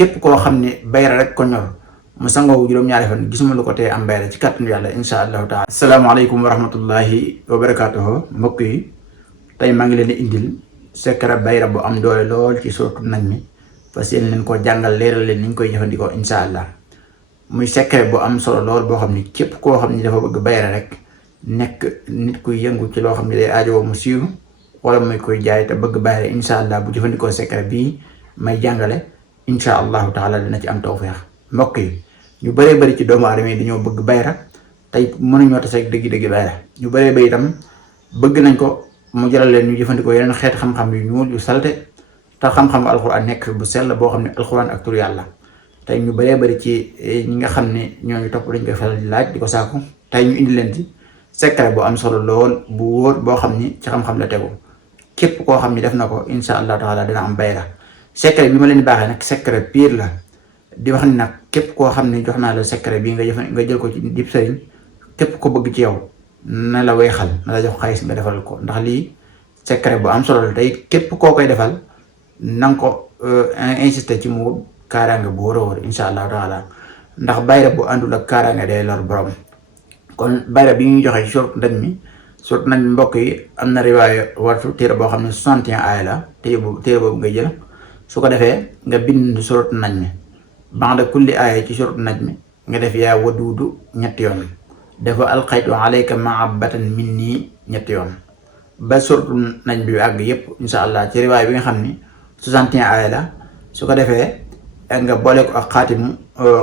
képp koo xam ne bayra rek ko ñor mu sangoo juróom-ñaari fan gisuma lu ko tee am bayra ci kàttanu yàlla insha allahu taala. asalaamaaleykum wa rahmatullahi wa barakaatuhu. mbokk yi tey maa ngi leen di indil secret bayra bu am doole lool ci suratu najmi fas yéene leen koo jàngal leeral leen ni ñu koy jëfandikoo insha allah. muy secret bu am solo lool boo xam ni képp koo xam ni dafa bëgg bayra rek nekk nit kuy yëngu ci loo xam ne day aajowoo mu siiw wala muy koy jaay te bëgg bayra insha allah bu jëfandikoo secret bii may jàngale insha allahu taala dina ci am tawfeex. mbokk yi ñu bëree bëri ci doomu aadama yi dañoo bëgg bayra tey mënuñoo tase ak dëgg-dëgg bayra. ñu bëree bëri itam bëgg nañ ko mu jaral leen ñu jëfandikoo yeneen xeet xam-xam yu ñuul yu salte te xam-xam alxuraan nekk bu sell boo xam ne alxuraan ak tur yàlla. tey ñu bëree bëri ci ñi nga xam ne ñooñu topp dañ koy faral di laaj di ko saaku tey ñu indi leen ci secret bu am solo lool bu wóor boo xam ni ci xam-xam la tegu képp koo xam ni def na ko insha allahu taala dina am bayra. secret bi ma leen di baaxee nag secret pire la di wax ni nag képp koo xam ne jox naa la secret bi nga jël ko ci dib sëriñ képp ko bëgg ci yow na la weexal na la jox xaalis nga defal ko ndax lii secret bu am solo la. tey képp koo koy defal na nga ko insister ci mu kaaraange bu wóor a wóor insha allahu taala ndax bayra bu àndul ak kaaraange day lor borom. kon bayra bi ñuy joxe ci suratu najmi mbokk yi am na riwaaya wartu téere boo xam ne 61 aaya la téere boobu nga jël su ko defee nga bind suratu najmi ba'da kulli aaya ci suratu najmi nga def yaa waduudu ñetti yoon dafa alqaytu alayka mahabbatan minni ñetti yoon ba suratu najmi bi àgg yépp insha allah ci riwaaya bi nga xam ni 61 aaya la. su ko defee nga boole ko ak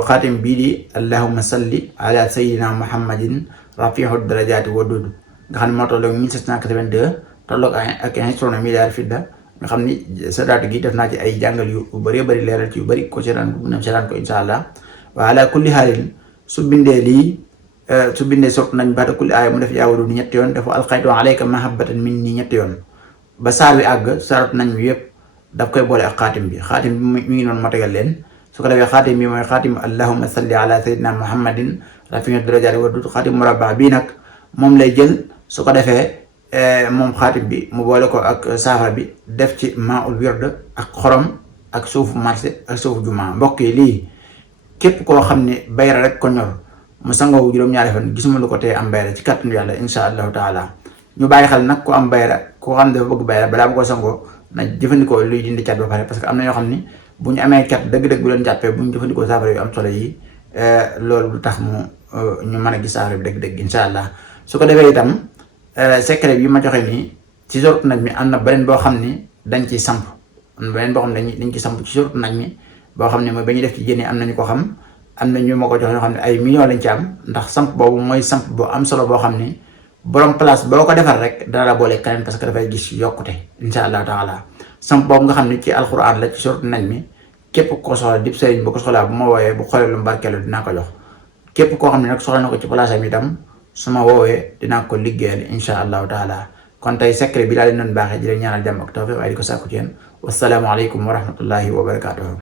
xaatim bii di allahumma salli ala sayyidina muhammadin rafihu darajaati wadud nga xam ne moo tolloog 1782 tolloog ak instrona milliard fidda nga xam ni sadaatu gi def naa ci ay jàngal yu bëree bëri leeral ci yu bëri ko seetaan ko insha allah. wa ala kulli haalin su bindee sort nañ baata kulli aaya mu def yaa wadud ñetti yoon dafa alqaytu alayka mahabbatan minni ñetti yoon ba saar wi àgg saarat nañ bi yépp daf koy boole ak xaatim bi mi ngi noonu ma tegal leen. su ko defee xaatim bi mooy xaatim allahumma salli ala sayyidina muhammadin rafi'u darajaati wadud xaatim murabba bii nag moom lay jël. su ko defee moom xaatim bi mu boole ko ak saafara bi def ci maaul wird ak xorom ak suufu marché ak suufu juma. mbokk yi lii képp koo xam ne bayra rek ko ñor mu sangoo juróom-ñaari fan gisuma lu ko tee am bayra ci kàttanu yàlla insha allahu taala. ñu bàyyi xel nag ku am bayra koo xam ne dafa bëgg bayra balaa bu ko sangoo na jëfandikoo luy dindi cat ba pare parce que am na ñoo xam ni bu ñu amee cat dëgg-dëgg bu leen jàppee bu ñu jëfandikoo saafara yu am solo yi loolu du tax ñu mën a gis saafara bi dëgg-dëgg insha allah. su ko defee itam secret bi ma joxe nii ci suratu najmi am na beneen boo xam ni dañ ciy samp beneen boo xam ne dañ ci samp ci suratu najmi boo xam ne mooy ba ñuy def ci jënee am na ñu ko xam am na ñu ma ko jox ñoo xam ne ay millions lañ ci am ndax samp boobu mooy samp bu am solo boo xam ni borom place boo ko defar rek dana la boole keneen parce que dafay gis yokkute insha allah taala. samp boobu nga xam ne ci alquran la ci suratu najmi képp ko soxla dib sëriñ bu ko soxlaa bu ma wooyee bu xoolee lu mbarkeelu dinaa ko jox képp koo xam ne nag soxla na ko ci place am itam su ma woowee dinaa ko liggéeyal insha allahu taala. kon tey secret bi laa leen doon baaxee di leen ñaanal jàmm ak tawfiq waaye di ko sàkku ci yéen wassalaamu aleykum wa rahmatullahi wa barakatuhu.